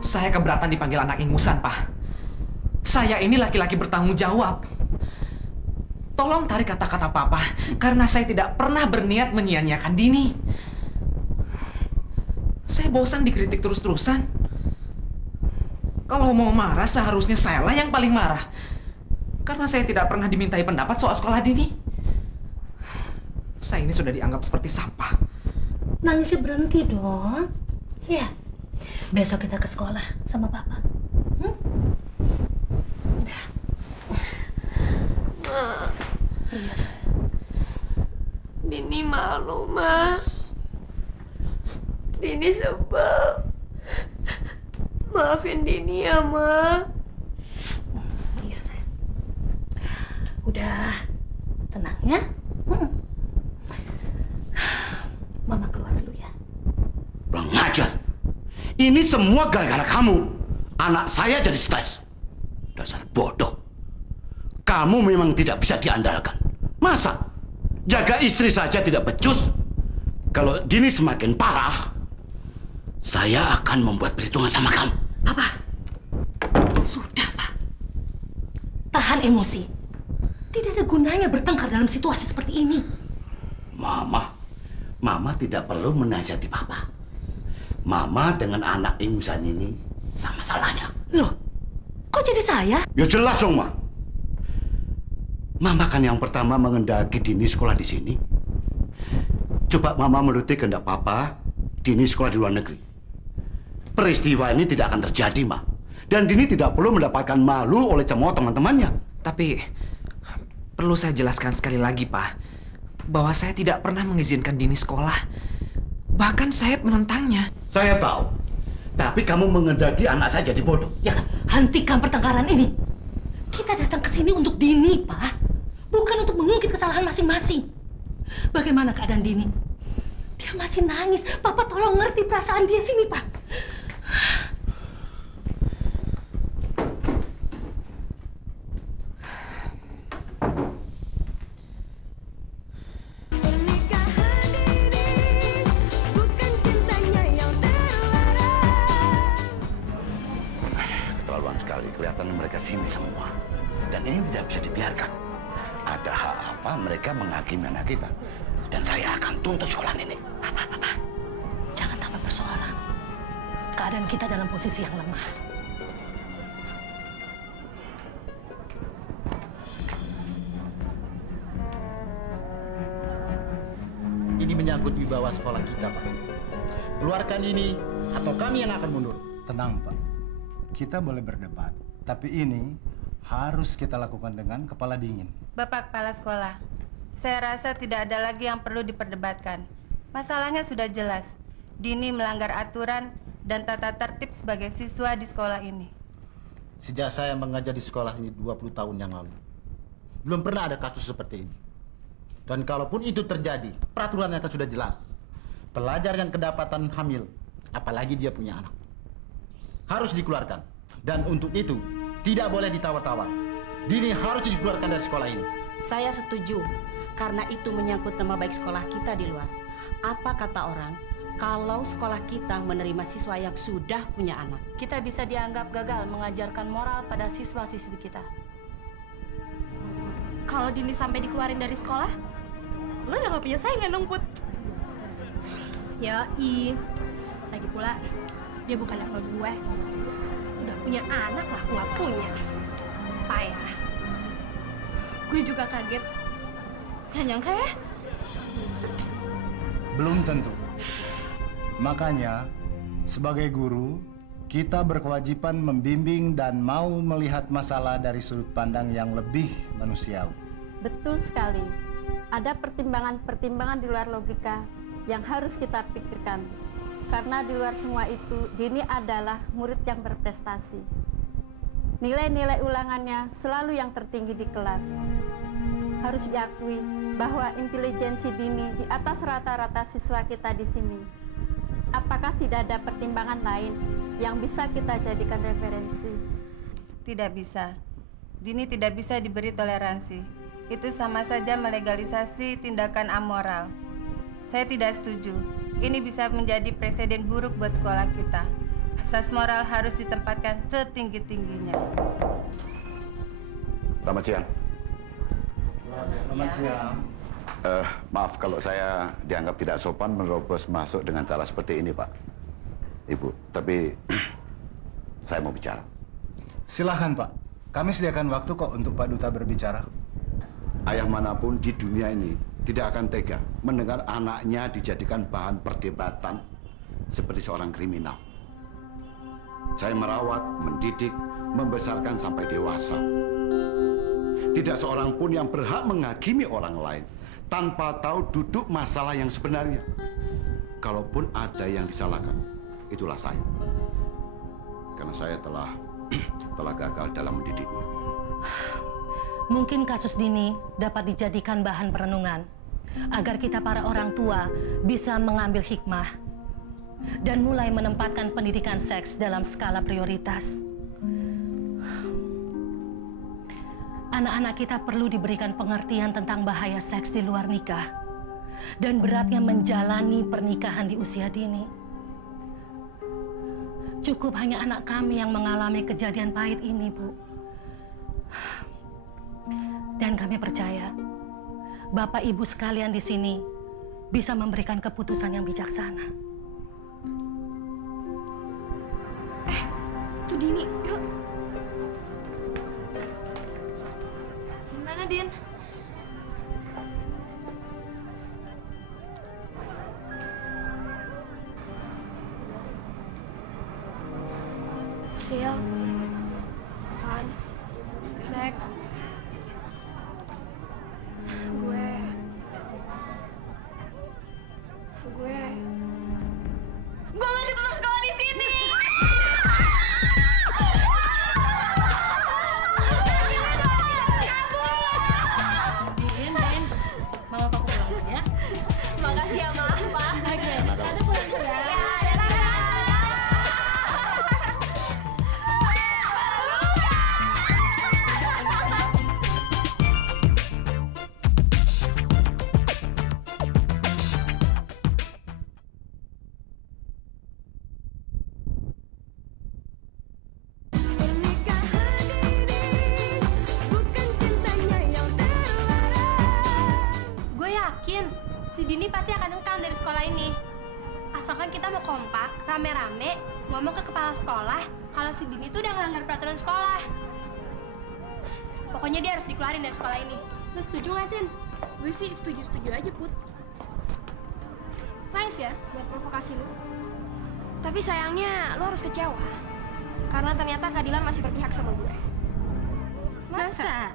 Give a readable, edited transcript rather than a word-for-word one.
Saya keberatan dipanggil anak ingusan, Pak. Saya ini laki-laki bertanggung jawab. Tolong tarik kata-kata Papa, karena saya tidak pernah berniat menyia-nyiakan Dini. Saya bosan dikritik terus-terusan. Kalau mau marah, seharusnya sayalah yang paling marah. Karena saya tidak pernah dimintai pendapat soal sekolah Dini. Saya ini sudah dianggap seperti sampah. Nangisnya berhenti dong. Ya, besok kita ke sekolah sama Papa. Udah. Ma. Iya, sayang. Dini malu, Ma. Dini sebel. Maafin Dini ya, Ma. Iya, sayang. Udah. Tenang ya. Mama keluar dulu ya. Kurang ngajar. Ini semua gara-gara kamu. Anak saya jadi stres. Dasar bodoh. Kamu memang tidak bisa diandalkan. Masa? Jaga istri saja tidak becus. Kalau Dini semakin parah, saya akan membuat perhitungan sama kamu. Papa. Sudah, Pak. Tahan emosi. Tidak ada gunanya bertengkar dalam situasi seperti ini. Mama tidak perlu menasihati Papa. Mama dengan anak ingusan ini sama salahnya. Loh, kok jadi saya? Ya jelas dong, Ma. Mama kan yang pertama mengendaki Dini sekolah di sini. Coba Mama menuruti kehendak Papa, Dini sekolah di luar negeri. Peristiwa ini tidak akan terjadi, Ma. Dan Dini tidak perlu mendapatkan malu oleh semua teman-temannya. Tapi, perlu saya jelaskan sekali lagi, Pak, bahwa saya tidak pernah mengizinkan Dini sekolah. Bahkan saya menentangnya. Saya tahu. Tapi kamu mengendaki anak saya jadi bodoh, ya kan? Hentikan pertengkaran ini. Kita datang ke sini untuk Dini, Pak. Bukan untuk mengungkit kesalahan masing-masing. Bagaimana keadaan Dini? Dia masih nangis. Papa tolong ngerti perasaan dia sini, Pak. Keterlaluan sekali. Kelihatan mereka sini semua. Dan ini tidak bisa dibiarkan. Ada hak apa mereka menghakimi anak kita? Dan saya akan tuntut sekolah ini. Papa. Jangan tambah persoalan. Keadaan kita dalam posisi yang lemah. Ini menyangkut wibawa sekolah kita, Pak. Keluarkan ini, atau kami yang akan mundur. Tenang, Pak. Kita boleh berdebat, tapi ini harus kita lakukan dengan kepala dingin. Bapak Kepala Sekolah, saya rasa tidak ada lagi yang perlu diperdebatkan. Masalahnya sudah jelas. Dini melanggar aturan dan tata tertib sebagai siswa di sekolah ini. Sejak saya mengajar di sekolah ini 20 tahun yang lalu, belum pernah ada kasus seperti ini. Dan kalaupun itu terjadi, peraturannya kan sudah jelas. Pelajar yang kedapatan hamil, apalagi dia punya anak, harus dikeluarkan. Dan untuk itu, tidak boleh ditawar-tawar. Dini harus dikeluarkan dari sekolah ini. Saya setuju, karena itu menyangkut nama baik sekolah kita di luar. Apa kata orang, kalau sekolah kita menerima siswa yang sudah punya anak? Kita bisa dianggap gagal mengajarkan moral pada siswa-siswi kita. Kalau Dini sampai dikeluarin dari sekolah, lo udah gak punya saingan dong, Put. Yoi. Lagi pula, dia bukan level gue. Udah punya anak lah, aku gak punya. Payah. Gue juga kaget. Gak nyangka ya? Belum tentu. Makanya, sebagai guru, kita berkewajiban membimbing dan mau melihat masalah dari sudut pandang yang lebih manusiawi. Betul sekali. Ada pertimbangan-pertimbangan di luar logika yang harus kita pikirkan. Karena di luar semua itu, Dini adalah murid yang berprestasi. Nilai-nilai ulangannya selalu yang tertinggi di kelas. Harus diakui bahwa intelijensi Dini di atas rata-rata siswa kita di sini. Apakah tidak ada pertimbangan lain yang bisa kita jadikan referensi? Tidak bisa. Dini tidak bisa diberi toleransi. Itu sama saja melegalisasi tindakan amoral. Saya tidak setuju. Ini bisa menjadi presiden buruk buat sekolah kita. Asas moral harus ditempatkan setinggi-tingginya. Selamat siang. Selamat siang. Maaf kalau saya dianggap tidak sopan menerobos masuk dengan cara seperti ini, Pak. Ibu, tapi saya mau bicara. Silahkan, Pak. Kami sediakan waktu kok untuk Pak Duta berbicara. Ayah manapun di dunia ini tidak akan tega mendengar anaknya dijadikan bahan perdebatan seperti seorang kriminal. Saya merawat, mendidik, membesarkan sampai dewasa. Tidak seorang pun yang berhak menghakimi orang lain tanpa tahu duduk masalah yang sebenarnya. Kalaupun ada yang disalahkan, itulah saya. Karena saya telah gagal dalam mendidiknya. Mungkin kasus Dini dapat dijadikan bahan perenungan agar kita para orang tua bisa mengambil hikmah dan mulai menempatkan pendidikan seks dalam skala prioritas. Anak-anak kita perlu diberikan pengertian tentang bahaya seks di luar nikah dan beratnya menjalani pernikahan di usia dini. Cukup hanya anak kami yang mengalami kejadian pahit ini, Bu. Dan kami percaya Bapak Ibu sekalian di sini bisa memberikan keputusan yang bijaksana. Tuh Dini, yuk. Gimana, Din? Sil, Van, Mac, gue masih tetap sekolah di sini. Din, Mama Papa pulang dulu ya. Makasih ya, Ma. Pak. Oke, ada pulang dulu ya. Si Dini pasti akan engkang dari sekolah ini. Asalkan kita mau kompak, rame-rame, ngomong ke kepala sekolah kalau si Dini tuh udah melanggar peraturan sekolah. Pokoknya dia harus dikeluarin dari sekolah ini. Lo setuju nggak, Sin? Gue sih setuju-setuju aja, Put. Thanks ya buat provokasi lu. Tapi sayangnya lo harus kecewa. Karena ternyata keadilan masih berpihak sama gue. Masa?